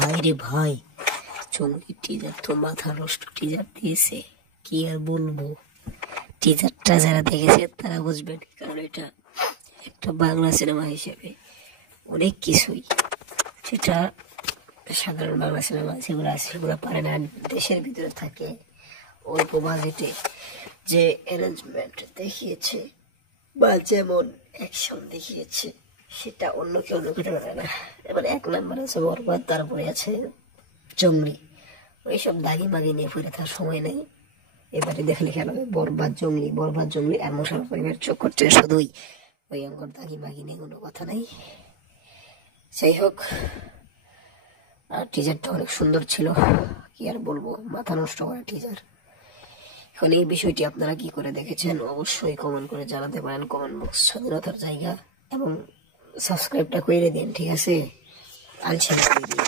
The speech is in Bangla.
ভাই রে ভাই, চমকি টিজার তো মাথা নষ্ট টিজার দিয়েছে, কি আর বলবো। টিজারটা যারা দেখেছে তারা বুঝবেন, কারণ এটা একটা বাংলা সিনেমা হিসেবে অনেক কিছুই, সেটা সাধারণ বাংলা সিনেমা যেগুলো আছে সেগুলো পারে না। দেশের ভিতরে থাকে অল্প বাজেটে যে অ্যারেঞ্জমেন্ট দেখিয়েছে বা যেমন অ্যাকশন দেখিয়েছে সেটা অন্য কেউ লুকাতে পারে না। এবার 1 নাম্বার আছে বরবাদ, তারপরে আছে জঙ্গলি। ওইসব দাগি মাগি নিয়ে ফিরে থাকার সময় নেই, এবারে দেখলে খেলা হবে বরবাদ জঙ্গলি আর মশার পরিবার চোখ করছে শুধুই ওই অঙ্কর দাগি মাগি নিয়ে কোনো কথা নেই। যাই হোক, আর টিজারটা অনেক সুন্দর ছিল, কি আর বলবো, মাথা নষ্ট করা টিজার। এখন এই বিষয়টি আপনারা কি করে দেখেছেন অবশ্যই কমেন্ট করে জানাতে পারেন। কমেন্ট বক্স স্বাধীনতার জায়গা, এবং সাবস্ক্রাইবটা করে দিন, ঠিক আছে? আনছেন করে দিন।